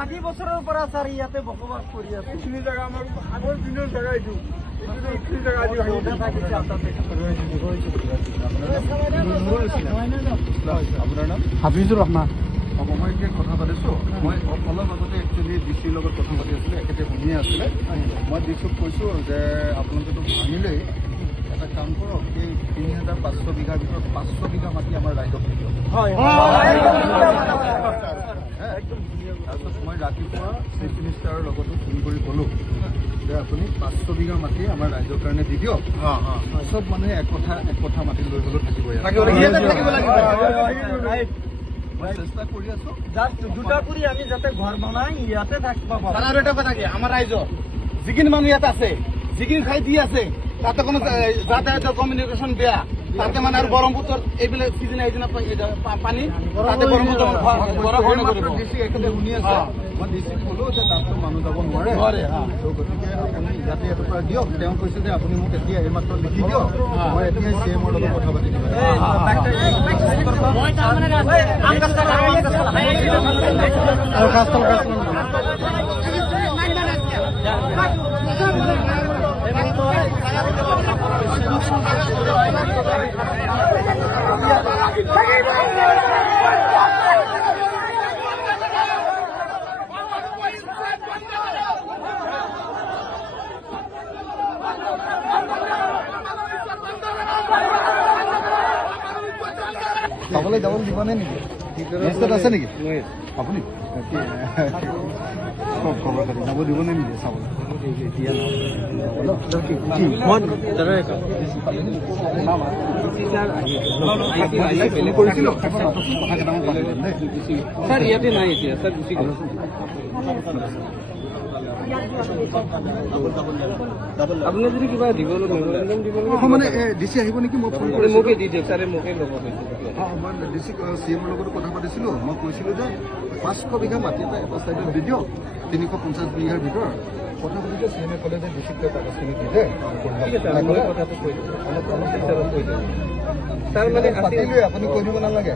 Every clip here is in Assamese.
ষাঠি বছৰৰ পৰা ছাৰ ইয়াতে বসবাস কৰি আছে। এইখিনি জেগা আমাৰ আগৰ দিনৰ জেগা এইটো। আপোনাৰ নাম? হাফিজুৰ ৰহমান। মই এতিয়া কথা পাতিছোঁ। মই অলপ আগতে একচুৱেলি ডিচিৰ লগত কথা পাতি আছিলোঁ, এখেতে শুনিয়ে আছিলে। মই ডিচিক কৈছোঁ যে আপোনালোকেতো ভাঙিলেই, এটা কাম কৰক, এই ৩,৫০০ বিঘাৰ ভিতৰত ৫০০ বিঘা মাটি আমাৰ ৰাইজক দিয়ক। তাৰপিছত মই ৰাতিপুৱা চিফ মিনিষ্টাৰৰ লগতো ফোন কৰি ক'লোঁ যে আপুনি ৫০০ বিঘা মাটি আমাৰ ৰাইজৰ কাৰণে দি দিয়ক। চব মানুহে এক কথা মাটি লৈ হ'লেও থাকিব। মই চেষ্টা কৰি আছোঁ দুটা কৰি আমি যাতে ঘৰ বনাই ইয়াতে থাকিব পাৰোঁ। আৰু এটা কথা কি, আমাৰ ৰাইজৰ যিখিনি মানুহ ইয়াত আছে, যিখিনি ঠাই দি আছে, তাতে কোনো যাতায়াতৰ কমিউনিকেশ্যন বেয়া, তাতে মানে আৰু ব্ৰহ্মপুত্ৰৰ এইবিলাক চিজন আহিছে না পানী, তাতে ব্ৰহ্মপুত্ৰ ডিচি একেবাৰে শুনি আছে। মই ডিচিক ক'লোঁ যে তাততো মানুহ যাব নোৱাৰে, গতিকে আপুনি ইয়াতে এটুকুৰা দিয়ক। তেওঁ কৈছে যে আপুনি মোক এতিয়া এইমাত্ৰ লিখি দিয়ক, মই এতিয়াই CMৰ লগত কথা পাতি দিম। চাবলৈ যাবলৈ দিবনে নেকি? লিষ্টত আছে নেকি আপুনি? খবৰ খাতি যাব দিবনে নেকি চাবলৈ? কৰিছিলোঁ কথা কেইটামান পাতিম দেই। ছাৰ ইয়াতে নাই এতিয়া, ছাৰ গুচি গ'ল। আপোনাৰ যদি কিবা দিব মেমৰেণ্ডাম দিব মানে ডিচি আহিব নেকি? মই ফোন কৰি মোকে দি দিয়ক, ছাৰে মোকে ল'ব। মই ডিচি CMৰ লগতো কথা পাতিছিলোঁ। মই কৈছিলোঁ যে ৫০০ বিঘা মাটি এটা চাইডত দি দিয়ক, ৩৫০ বিঘাৰ ভিতৰত। কথা পাতিতে CMে ক'লে যে ডিচিক কাগজখিনি দি দে। কথাটো কৈ দিওঁ, কৈ দিওঁ। তাৰ মানে পাতিলোৱে, আপুনি কৈ দিব নালাগে।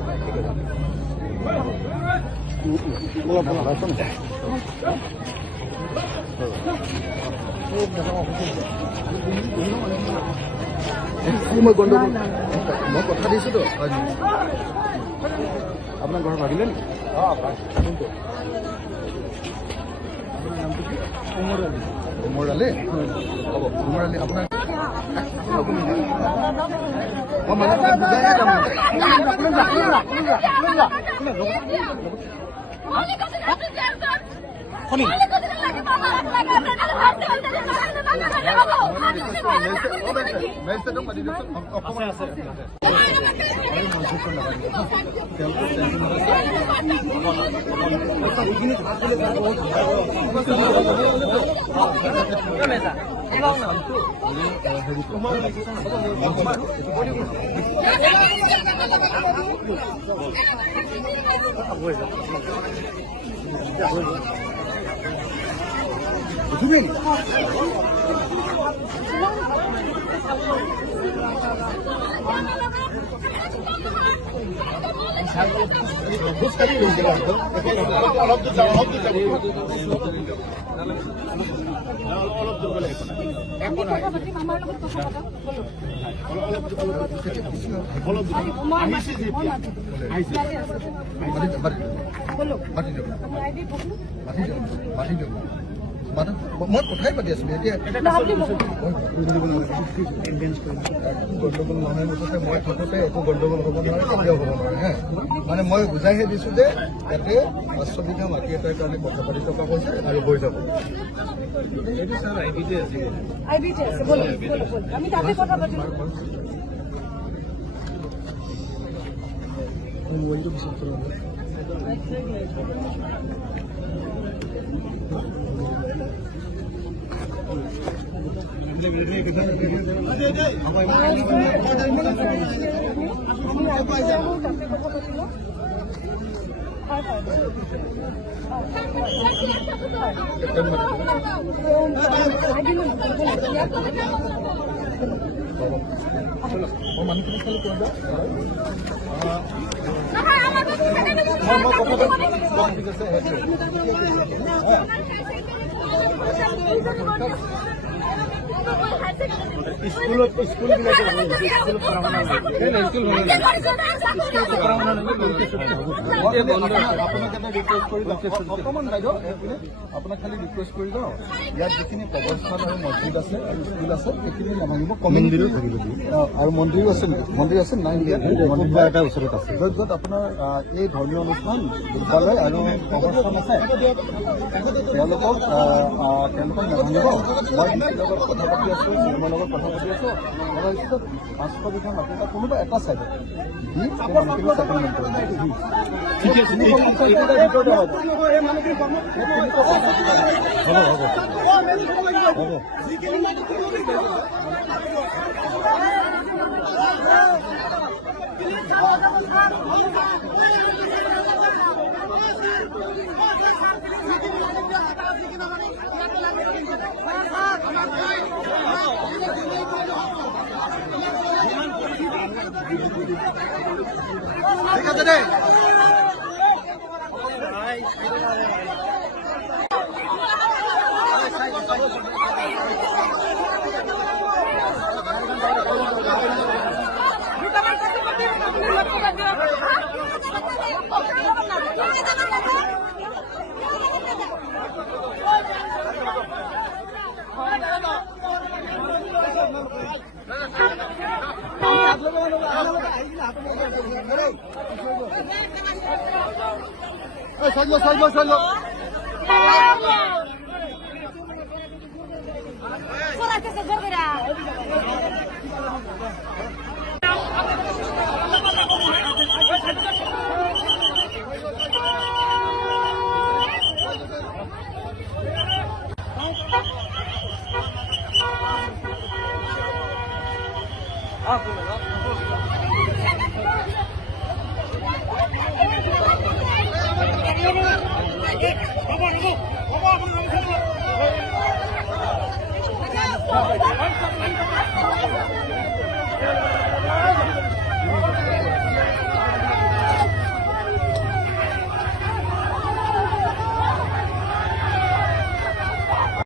মই গণ্ডগোল মই কথা দিছোঁতো। আপোনাৰ ঘৰ ভাগিলে নেকি? উমৰ আলী। হ'ব উমৰ আলী আপোনাৰ মই মানে বুজাইহে যাম। মানুহ মই কথাই পাতি আছিলো এতিয়া গণ্ডগোল নহয় মুঠতে মই থাকোঁতে একো গণ্ডগোল হ'ব নোৱাৰে কেতিয়াও হ'ব নোৱাৰে হা মানে মই বুজাইহে দিছোঁ যে ইয়াতে 500 বিঘা মাটি এটাৰ কাৰণে কথা পাতি থকা হৈছে আৰু হৈ যাব আমি তাতে কথা পাতিম মোবাইলটো পিছত চলাব মানুহখিনি খালি কৈ দিয়ক আপোনাক খালি ৰিকুৱেষ্ট কৰি দিওঁ ইয়াত যিখিনি কবৰস্থান আৰু মছজিদ আছে আৰু স্কুল আছে সেইখিনি নাভাঙিব মন্দিৰো থাকিব আৰু মন্দিৰো আছে মন্দিৰ আছে নাই ইয়াত মন্দিৰ এটা ওচৰত আছে য'ত আপোনাৰ এই ধৰ্মীয় অনুষ্ঠান বিদ্যালয় আৰু কবৰস্থান আছে তেওঁলোকক নাভাঙিব মই ডিচিৰ লগত কথা পাতি আছোঁ চিএমৰ লগত কথা পাতি আছোঁ মই ভাবিছোঁ 500 বিঘা মাটি এটা কোনোবা এটা চাইডত দি মানুহখিনি ছেটেলমেণ্ট কৰিম ঠিক আছে ভিতৰতে হ'ব ঠিক আছে দেই চলো Come on.